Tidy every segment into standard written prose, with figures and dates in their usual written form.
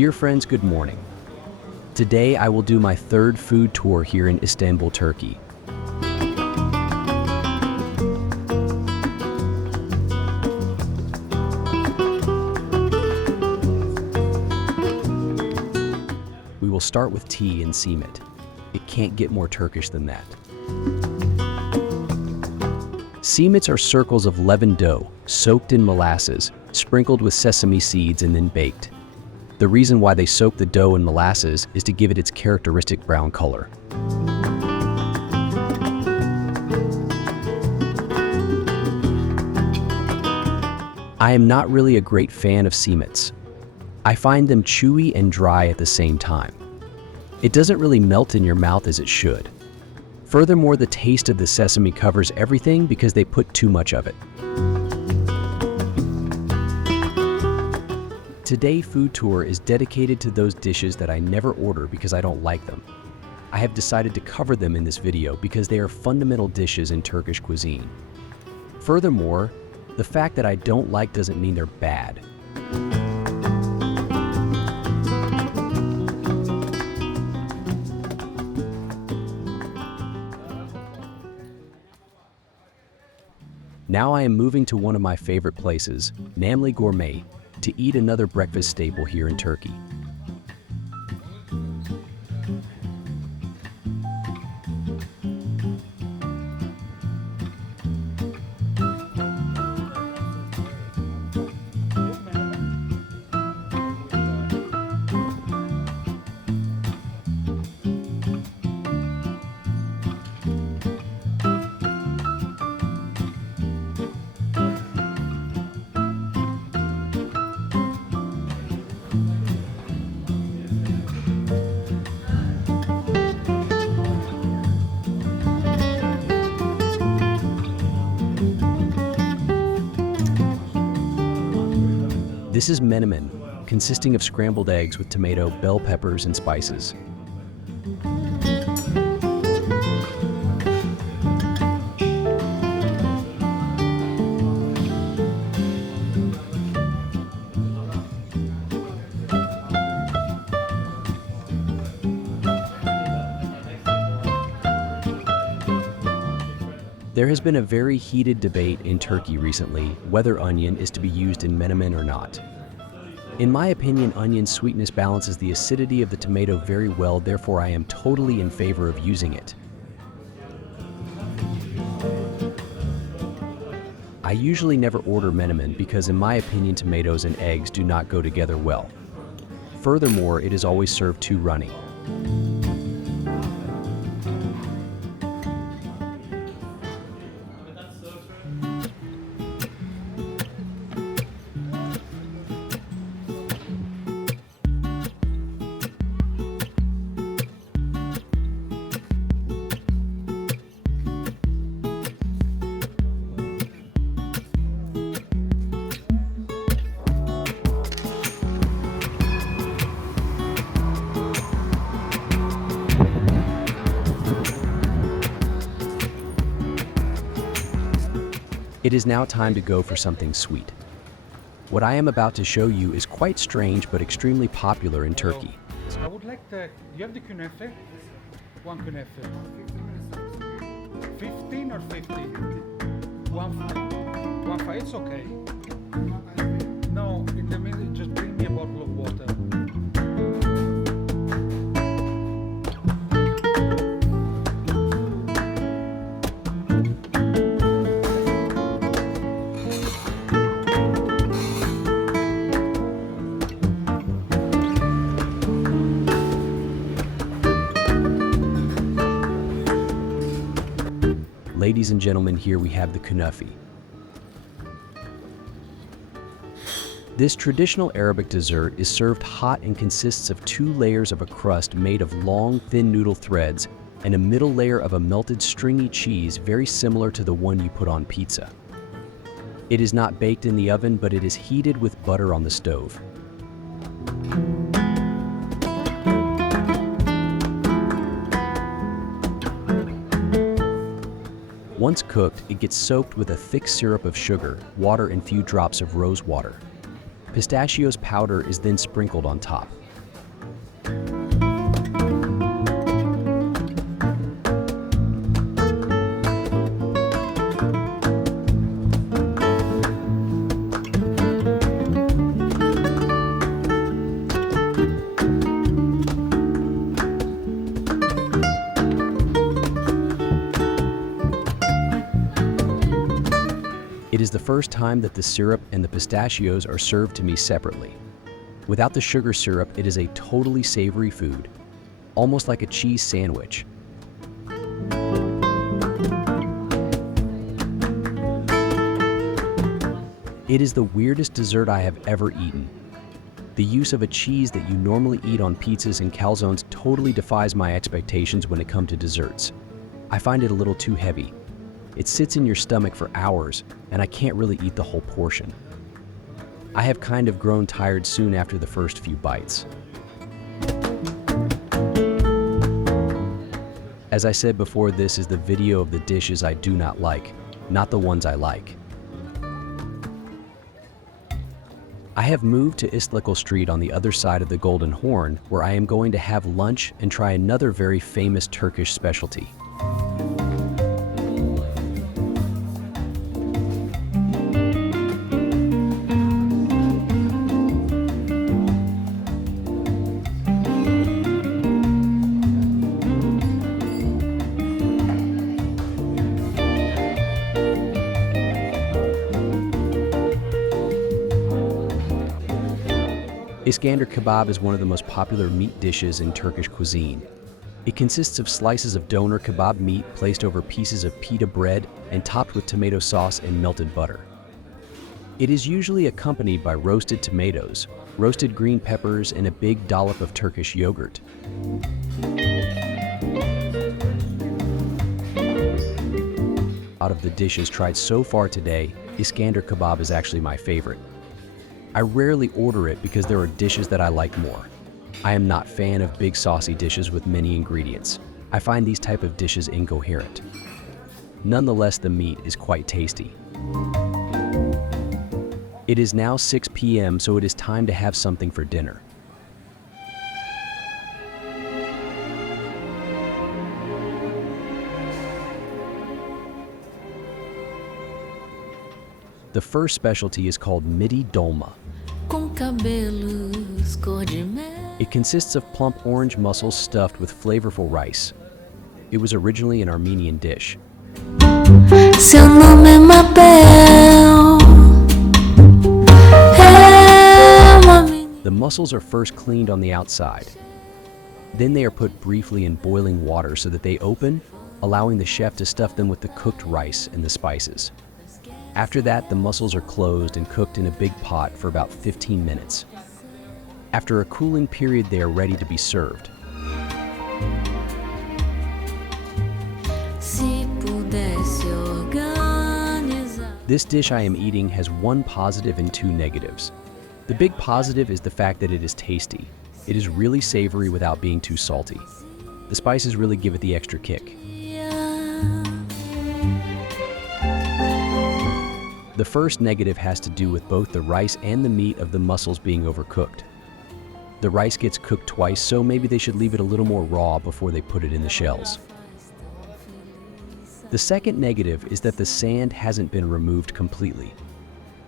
Dear friends, good morning. Today I will do my third food tour here in Istanbul, Turkey. We will start with tea and simit. It can't get more Turkish than that. Simits are circles of leavened dough, soaked in molasses, sprinkled with sesame seeds and then baked. The reason why they soak the dough in molasses is to give it its characteristic brown color. I am not really a great fan of simits. I find them chewy and dry at the same time. It doesn't really melt in your mouth as it should. Furthermore, the taste of the sesame covers everything because they put too much of it. Today's food tour is dedicated to those dishes that I never order because I don't like them. I have decided to cover them in this video because they are fundamental dishes in Turkish cuisine. Furthermore, the fact that I don't like doesn't mean they're bad. Now I am moving to one of my favorite places, namely Gourmet, to eat another breakfast staple here in Turkey. This is Menan, consisting of scrambled eggs with tomato, bell peppers, and spices. There has been a very heated debate in Turkey recently whether onion is to be used in menemen or not. In my opinion, onion sweetness balances the acidity of the tomato very well, therefore I am totally in favor of using it. I usually never order menemen because in my opinion tomatoes and eggs do not go together well. Furthermore, it is always served too runny. It is now time to go for something sweet. What I am about to show you is quite strange but extremely popular in Turkey. I would like the, you have the künefe? One künefe. 15 or 50? One five, it's okay. No, in the middle, just bring me a bottle of water. Ladies and gentlemen, here we have the kunafi. This traditional Arabic dessert is served hot and consists of 2 layers of a crust made of long, thin noodle threads and a middle layer of a melted stringy cheese very similar to the one you put on pizza. It is not baked in the oven, but it is heated with butter on the stove. Once cooked, it gets soaked with a thick syrup of sugar, water, and few drops of rose water. Pistachios powder is then sprinkled on top. It is the first time that the syrup and the pistachios are served to me separately. Without the sugar syrup, it is a totally savory food, almost like a cheese sandwich. It is the weirdest dessert I have ever eaten. The use of a cheese that you normally eat on pizzas and calzones totally defies my expectations when it comes to desserts. I find it a little too heavy. It sits in your stomach for hours, and I can't really eat the whole portion. I have kind of grown tired soon after the first few bites. As I said before, this is the video of the dishes I do not like, not the ones I like. I have moved to Istal Street on the other side of the Golden Horn, where I am going to have lunch and try another very famous Turkish specialty. Iskandar kebab is one of the most popular meat dishes in Turkish cuisine. It consists of slices of doner kebab meat placed over pieces of pita bread and topped with tomato sauce and melted butter. It is usually accompanied by roasted tomatoes, roasted green peppers, and a big dollop of Turkish yogurt. Out of the dishes tried so far today, Iskandar kebab is actually my favorite. I rarely order it because there are dishes that I like more. I am not a fan of big saucy dishes with many ingredients. I find these type of dishes incoherent. Nonetheless, the meat is quite tasty. It is now 6 p.m., so it is time to have something for dinner. The first specialty is called midi dolma. It consists of plump orange mussels stuffed with flavorful rice. It was originally an Armenian dish. The mussels are first cleaned on the outside. Then they are put briefly in boiling water so that they open, allowing the chef to stuff them with the cooked rice and the spices. After that, the mussels are closed and cooked in a big pot for about 15 minutes. After a cooling period, they are ready to be served. This dish I am eating has one positive and two negatives. The big positive is the fact that it is tasty. It is really savory without being too salty. The spices really give it the extra kick. The first negative has to do with both the rice and the meat of the mussels being overcooked. The rice gets cooked twice, so maybe they should leave it a little more raw before they put it in the shells. The second negative is that the sand hasn't been removed completely.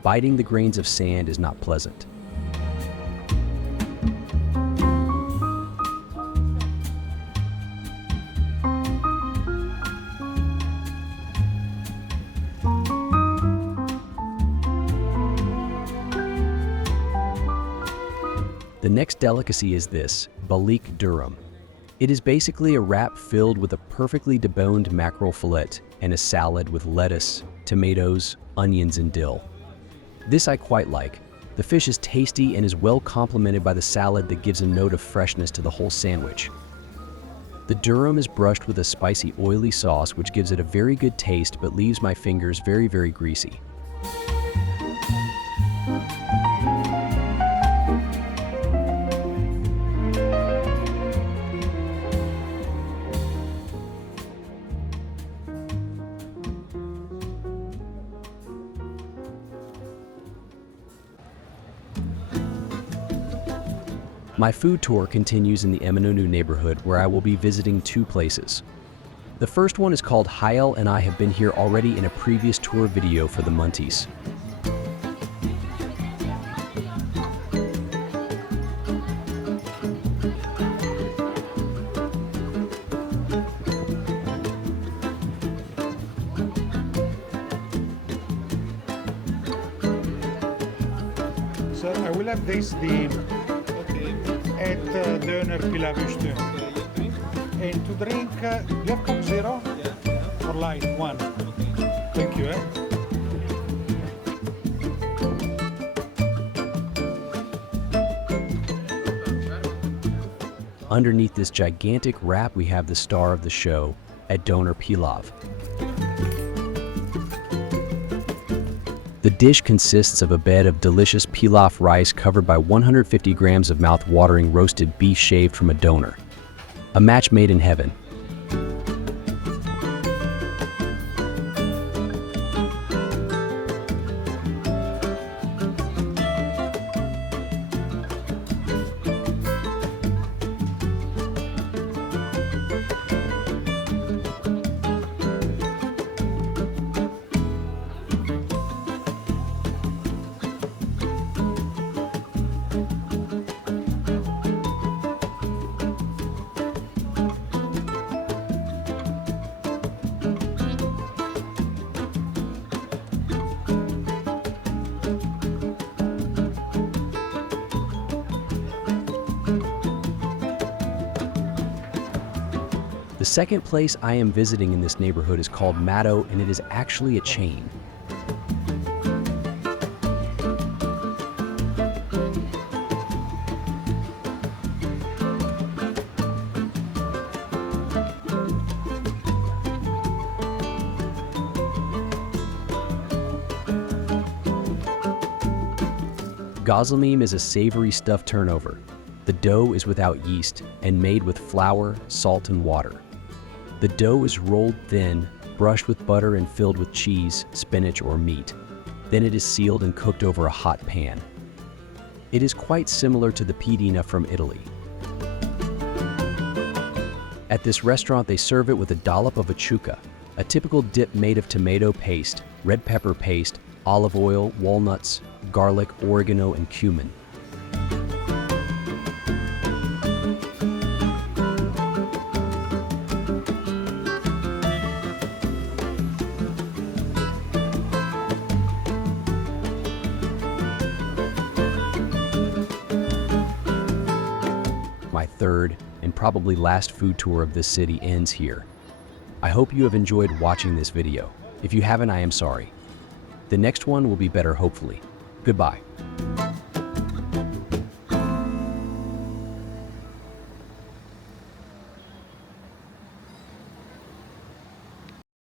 Biting the grains of sand is not pleasant. The next delicacy is this, balik durum. It is basically a wrap filled with a perfectly deboned mackerel fillet and a salad with lettuce, tomatoes, onions, and dill. This I quite like. The fish is tasty and is well complemented by the salad that gives a note of freshness to the whole sandwich. The durum is brushed with a spicy, oily sauce which gives it a very good taste but leaves my fingers very, very greasy. My food tour continues in the Eminonu neighborhood where I will be visiting two places. The first one is called Hayal, and I have been here already in a previous tour video for the Munties. Sir, I will have this, the at döner pilav üstü. And to drink, you have Coke Zero? Or light, one. Thank you, Underneath this gigantic wrap, we have the star of the show, a doner pilav. The dish consists of a bed of delicious pilaf rice covered by 150 grams of mouth-watering roasted beef shaved from a doner. A match made in heaven. The second place I am visiting in this neighborhood is called Maddo, and it is actually a chain. Gazlamim is a savory stuffed turnover. The dough is without yeast and made with flour, salt, and water. The dough is rolled thin, brushed with butter, and filled with cheese, spinach, or meat. Then it is sealed and cooked over a hot pan. It is quite similar to the piadina from Italy. At this restaurant, they serve it with a dollop of achuca, a typical dip made of tomato paste, red pepper paste, olive oil, walnuts, garlic, oregano, and cumin. My third and probably last food tour of this city ends here. I hope you have enjoyed watching this video. If you haven't, I am sorry. The next one will be better, hopefully. Goodbye.